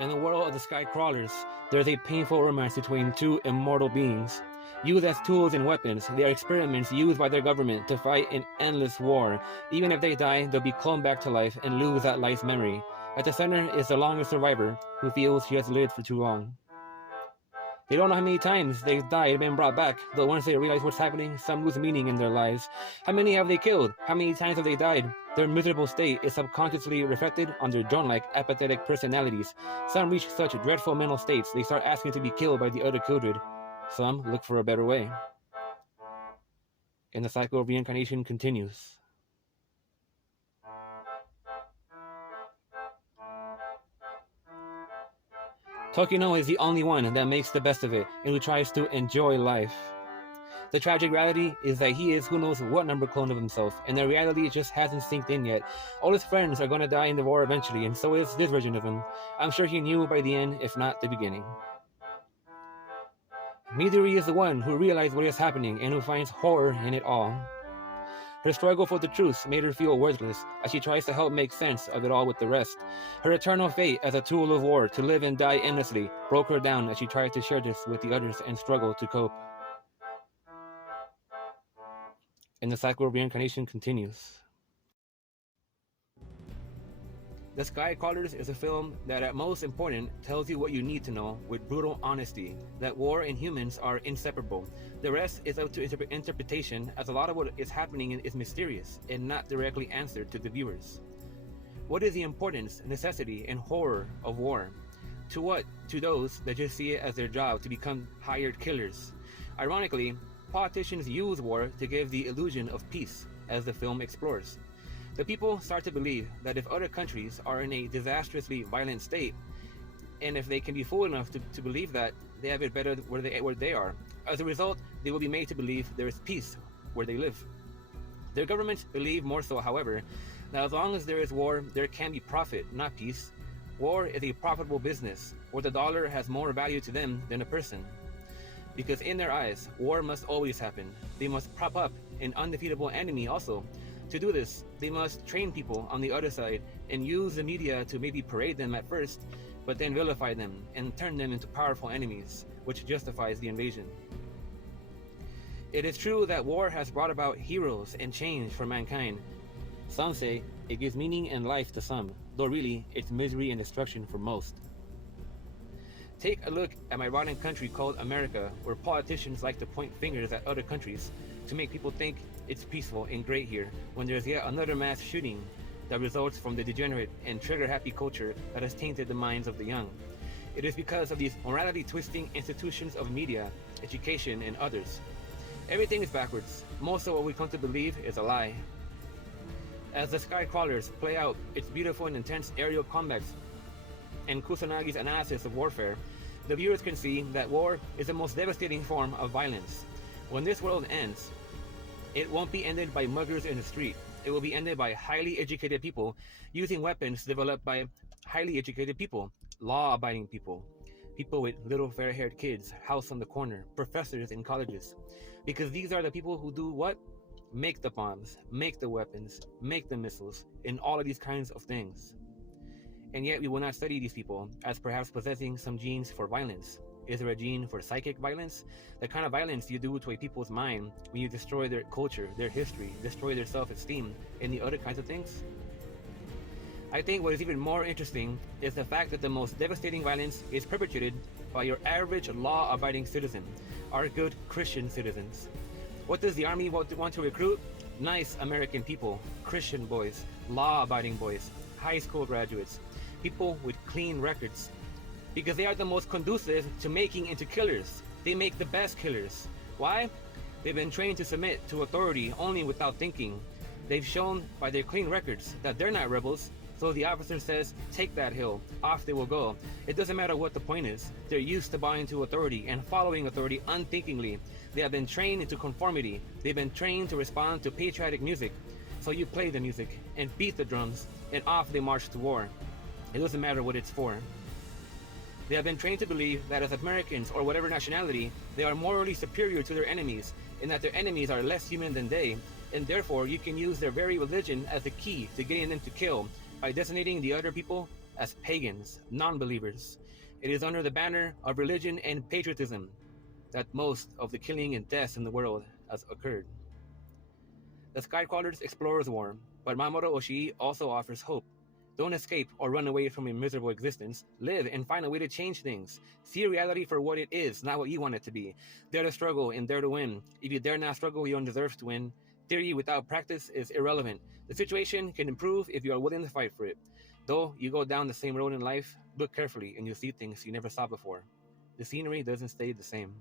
In the world of the sky crawlers, there is a painful romance between two immortal beings. Used as tools and weapons, they are experiments used by their government to fight an endless war. Even if they die, they'll be cloned back to life and lose that life's memory. At the center is the longest survivor, who feels she has lived for too long. They don't know how many times they've died and been brought back, though once they realize what's happening, some lose meaning in their lives. How many have they killed? How many times have they died? Their miserable state is subconsciously reflected on their drone-like, apathetic personalities. Some reach such dreadful mental states they start asking to be killed by the other children. Some look for a better way. And the cycle of reincarnation continues. Tokino is the only one that makes the best of it and who tries to enjoy life. The tragic reality is that he is who knows what number clone of himself, and the reality just hasn't synced in yet. All his friends are going to die in the war eventually, and so is this version of him. I'm sure he knew by the end, if not the beginning. Midori is the one who realized what is happening and who finds horror in it all. Her struggle for the truth made her feel worthless as she tries to help make sense of it all with the rest. Her eternal fate as a tool of war to live and die endlessly broke her down as she tried to share this with the others and struggled to cope. And the cycle of reincarnation continues. The Sky Crawlers is a film that at most important tells you what you need to know with brutal honesty, that war and humans are inseparable. The rest is up to interpretation, as a lot of what is happening is mysterious and not directly answered to the viewers. What is the importance, necessity, and horror of war? To what? To those that just see it as their job to become hired killers. Ironically, politicians use war to give the illusion of peace, as the film explores. The people start to believe that if other countries are in a disastrously violent state, and if they can be fool enough to believe that, they have it better where they are. As a result, they will be made to believe there is peace where they live. Their governments believe more so, however, that as long as there is war, there can be profit, not peace. War is a profitable business, where the dollar has more value to them than a person. Because in their eyes, war must always happen. They must prop up an undefeatable enemy also. To do this, they must train people on the other side and use the media to maybe parade them at first, but then vilify them and turn them into powerful enemies, which justifies the invasion. It is true that war has brought about heroes and change for mankind. Some say it gives meaning and life to some, though really it's misery and destruction for most. Take a look at my rotten country called America, where politicians like to point fingers at other countries to make people think it's peaceful and great here, when there's yet another mass shooting that results from the degenerate and trigger-happy culture that has tainted the minds of the young. It is because of these morality-twisting institutions of media, education, and others. Everything is backwards. Most of what we come to believe is a lie. As the Sky Crawlers play out its beautiful and intense aerial combats and Kusanagi's analysis of warfare, the viewers can see that war is the most devastating form of violence. When this world ends, it won't be ended by muggers in the street. It will be ended by highly educated people using weapons developed by highly educated people, law-abiding people, people with little fair-haired kids, house on the corner, professors in colleges. Because these are the people who do what? Make the bombs, make the weapons, make the missiles, and all of these kinds of things. And yet we will not study these people as perhaps possessing some genes for violence. Is there a gene for psychic violence? The kind of violence you do to a people's mind when you destroy their culture, their history, destroy their self-esteem, and the other kinds of things? I think what is even more interesting is the fact that the most devastating violence is perpetrated by your average law-abiding citizen, our good Christian citizens. What does the army want to recruit? Nice American people, Christian boys, law-abiding boys, high school graduates, people with clean records. Because they are the most conducive to making into killers. They make the best killers. Why? They've been trained to submit to authority only without thinking. They've shown by their clean records that they're not rebels, so the officer says, take that hill, off they will go. It doesn't matter what the point is. They're used to buying to authority and following authority unthinkingly. They have been trained into conformity. They've been trained to respond to patriotic music. So you play the music and beat the drums, and off they march to war. It doesn't matter what it's for. They have been trained to believe that as Americans or whatever nationality, they are morally superior to their enemies, and that their enemies are less human than they, and therefore you can use their very religion as the key to getting them to kill by designating the other people as pagans, non believers. It is under the banner of religion and patriotism that most of the killing and deaths in the world has occurred. The Skycrawler's Explorer's War, but Mamoru Oshii also offers hope. Don't escape or run away from a miserable existence. Live and find a way to change things. See reality for what it is, not what you want it to be. Dare to struggle and dare to win. If you dare not struggle, you don't deserve to win. Theory without practice is irrelevant. The situation can improve if you are willing to fight for it. Though you go down the same road in life, look carefully and you'll see things you never saw before. The scenery doesn't stay the same.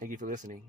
Thank you for listening.